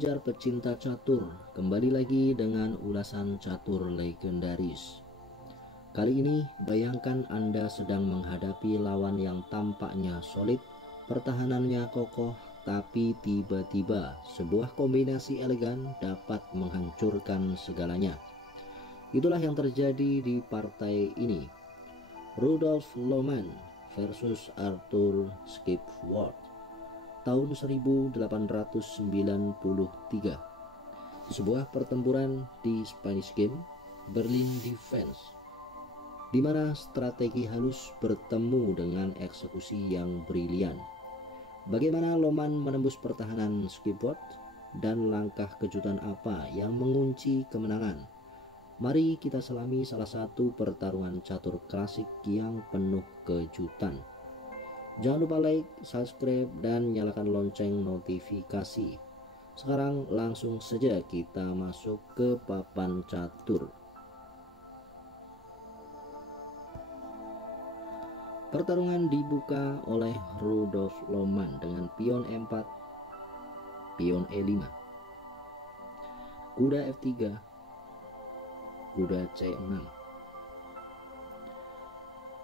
Pelajar pecinta catur, kembali lagi dengan ulasan catur legendaris. Kali ini bayangkan Anda sedang menghadapi lawan yang tampaknya solid, pertahanannya kokoh, tapi tiba-tiba sebuah kombinasi elegan dapat menghancurkan segalanya. Itulah yang terjadi di partai ini. Rudolf Lohmann versus Arthur Skipworth tahun 1893. Sebuah pertempuran di Spanish Game, Berlin Defense, di mana strategi halus bertemu dengan eksekusi yang brilian. Bagaimana Lohmann menembus pertahanan Skipworth dan langkah kejutan apa yang mengunci kemenangan? Mari kita selami salah satu pertarungan catur klasik yang penuh kejutan. Jangan lupa like, subscribe, dan nyalakan lonceng notifikasi. Sekarang langsung saja kita masuk ke papan catur. Pertarungan dibuka oleh Rudolf Lohmann dengan pion E4, pion E5, kuda F3, kuda C6.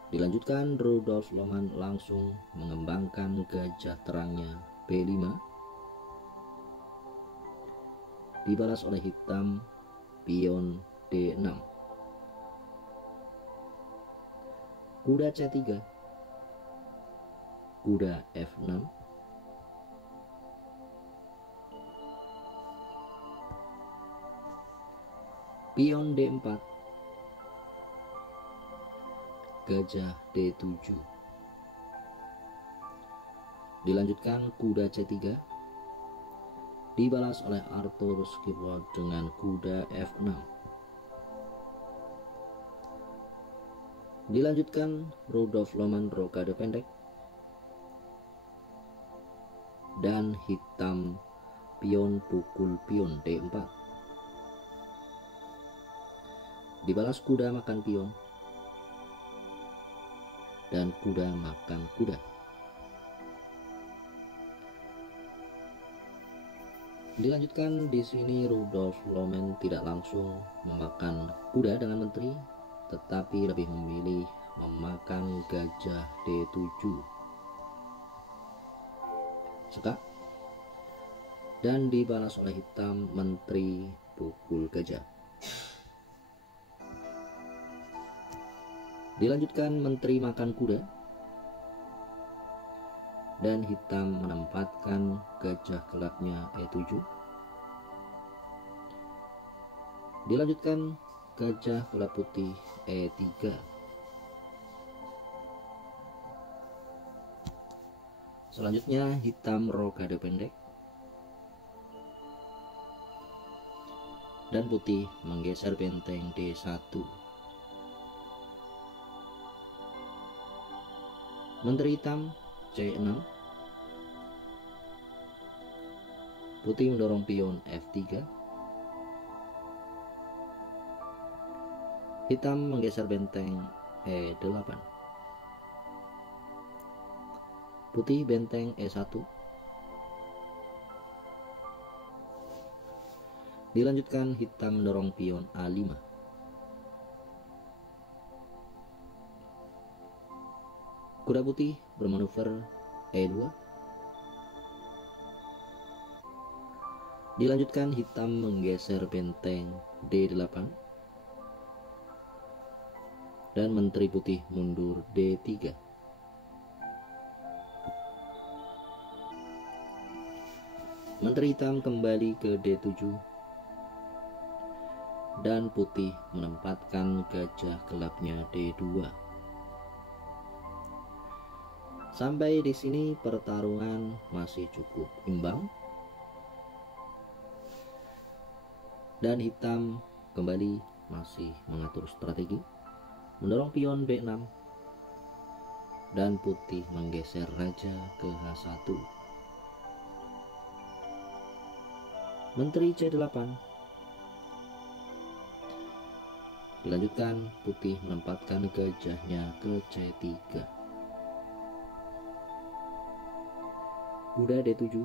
Dilanjutkan, Rudolf Lohmann langsung mengembangkan gajah terangnya B5, dibalas oleh hitam pion D6, kuda C3, kuda F6, pion D4, gajah D7. Dilanjutkan kuda C3, dibalas oleh Arthur Skipworth dengan kuda F6. Dilanjutkan Rudolf Lohmann rokade pendek dan hitam pion pukul pion D4. Dibalas kuda makan pion dan kuda makan kuda. Dilanjutkan di sini Rudolf Lohmann tidak langsung memakan kuda dengan menteri, tetapi lebih memilih memakan gajah D7. Sekak, dan dibalas oleh hitam menteri pukul gajah. Dilanjutkan menteri makan kuda dan hitam menempatkan gajah gelapnya E7. Dilanjutkan gajah gelap putih E3. Selanjutnya hitam rokade pendek dan putih menggeser benteng D1. Menteri hitam C6, putih mendorong pion F3, hitam menggeser benteng E8, putih benteng E1. Dilanjutkan hitam mendorong pion A5. Kuda putih bermanuver E2. Dilanjutkan hitam menggeser benteng D8 dan menteri putih mundur D3. Menteri hitam kembali ke D7 dan putih menempatkan gajah gelapnya D2. Sampai di sini pertarungan masih cukup imbang. Dan hitam kembali masih mengatur strategi, mendorong pion B6 dan putih menggeser raja ke H1. Menteri C8. Dilanjutkan putih menempatkan gajahnya ke C3. Kuda D7.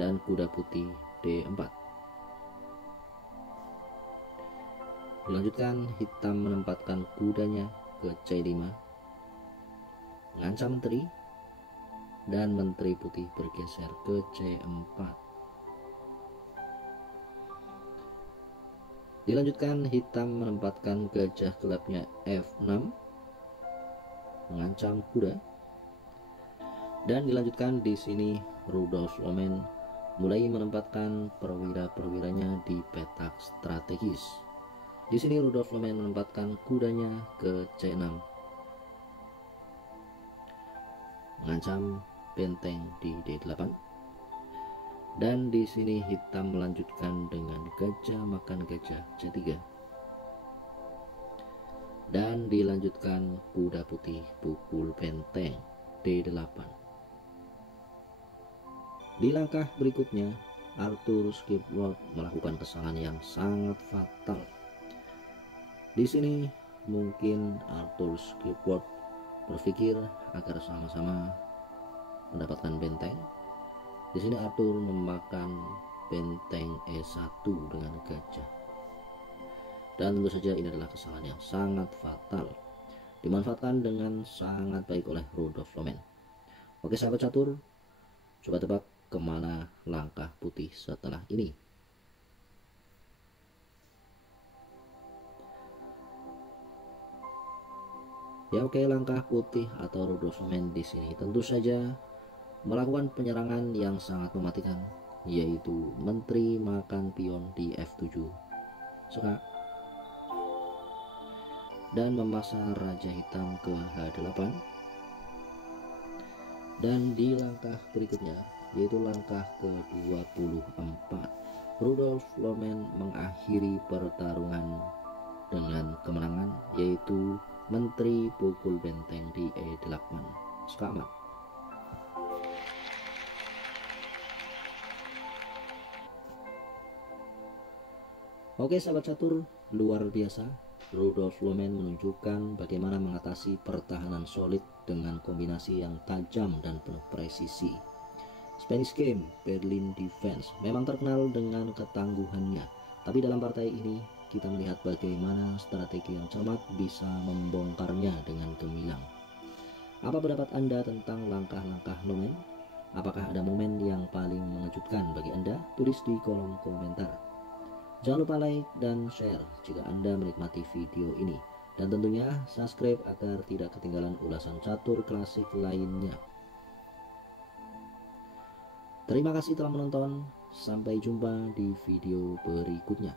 dan kuda putih D4. Dilanjutkan hitam menempatkan kudanya ke C5, mengancam menteri, dan menteri putih bergeser ke C4. Dilanjutkan hitam menempatkan gajah gelapnya F6, mengancam kuda. Dan dilanjutkan di sini Rudolf Lomen mulai menempatkan perwira-perwiranya di petak strategis. Di sini Rudolf Lomen menempatkan kudanya ke C6, mengancam benteng di D8. Dan di sini hitam melanjutkan dengan gajah makan gajah C3. Dan dilanjutkan kuda putih pukul benteng D8. Di langkah berikutnya, Arthur Skipworth melakukan kesalahan yang sangat fatal. Di sini mungkin Arthur Skipworth berpikir agar sama-sama mendapatkan benteng. Di sini Arthur memakan benteng E1 dengan gajah. Dan tentu saja ini adalah kesalahan yang sangat fatal, dimanfaatkan dengan sangat baik oleh Rudolf Lomen. Oke sahabat catur, coba tebak kemana langkah putih setelah ini. Ya oke, langkah putih atau Rudolf Lomen di sini tentu saja melakukan penyerangan yang sangat mematikan, yaitu menteri makan pion di F7 sekak dan memasang raja hitam ke H8. Dan di langkah berikutnya, yaitu langkah ke-24, Rudolf Lomen mengakhiri pertarungan dengan kemenangan, yaitu menteri pukul benteng di E8 skakmat. Oke sahabat catur, luar biasa. Rudolf Lomen menunjukkan bagaimana mengatasi pertahanan solid dengan kombinasi yang tajam dan penuh presisi. Spanish Game Berlin Defense memang terkenal dengan ketangguhannya, tapi dalam partai ini kita melihat bagaimana strategi yang cermat bisa membongkarnya dengan gemilang. Apa pendapat Anda tentang langkah-langkah Lomen? Apakah ada momen yang paling mengejutkan bagi Anda? Tulis di kolom komentar. Jangan lupa like dan share jika Anda menikmati video ini, dan tentunya subscribe agar tidak ketinggalan ulasan catur klasik lainnya. Terima kasih telah menonton, sampai jumpa di video berikutnya.